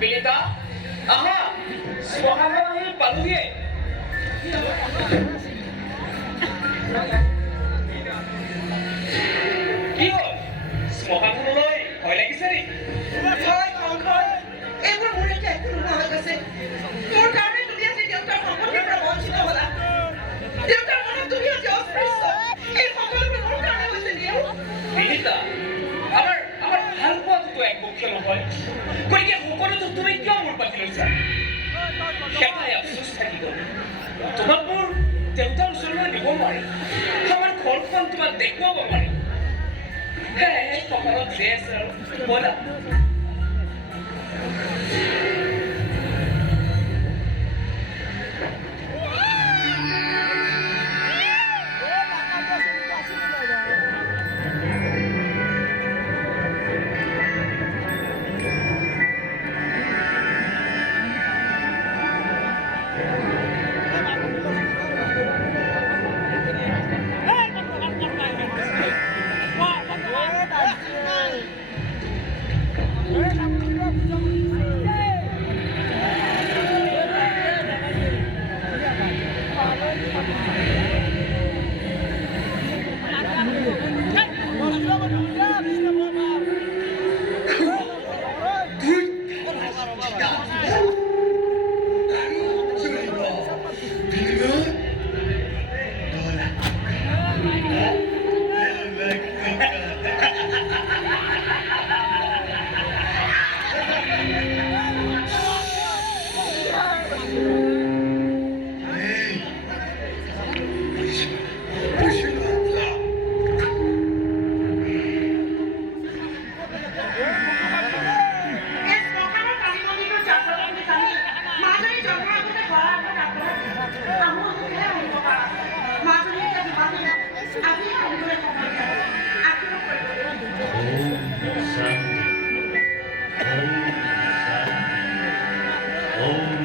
Pilita, aha, Swahamani Paluye. কি হ'ল শ্মশানখনলৈ ভয় লাগিছে নেকি? এইবোৰ মোৰ এতিয়া একো নোহোৱা হৈ গৈছে। মোৰ কাৰণে তুমি আজি দেউতাৰ সম্পত্তিৰ পৰা বঞ্চিত হ'লা। দেউতাৰ মনত তুমি আজি অস্পৃশ্য। এই সকলোবোৰ মোৰ কাৰণে হৈছে দিয়া। বিনীতা, আমাৰ ভাল পোৱাটোতো একপক্ষীয় নহয়। গতিকে সকলোতো তুমি কিয় মোৰ পাতি লৈছা? সেটাই আফচোচ থাকি গ'ল। তোমাক মোৰ দেউতাৰ ওচৰলৈ নিব নোৱাৰি। আমাৰ ঘৰখন তোমাক দেখুৱাব নোৱাৰি। সেই কপালত যে আছে আৰু ব'লা। Om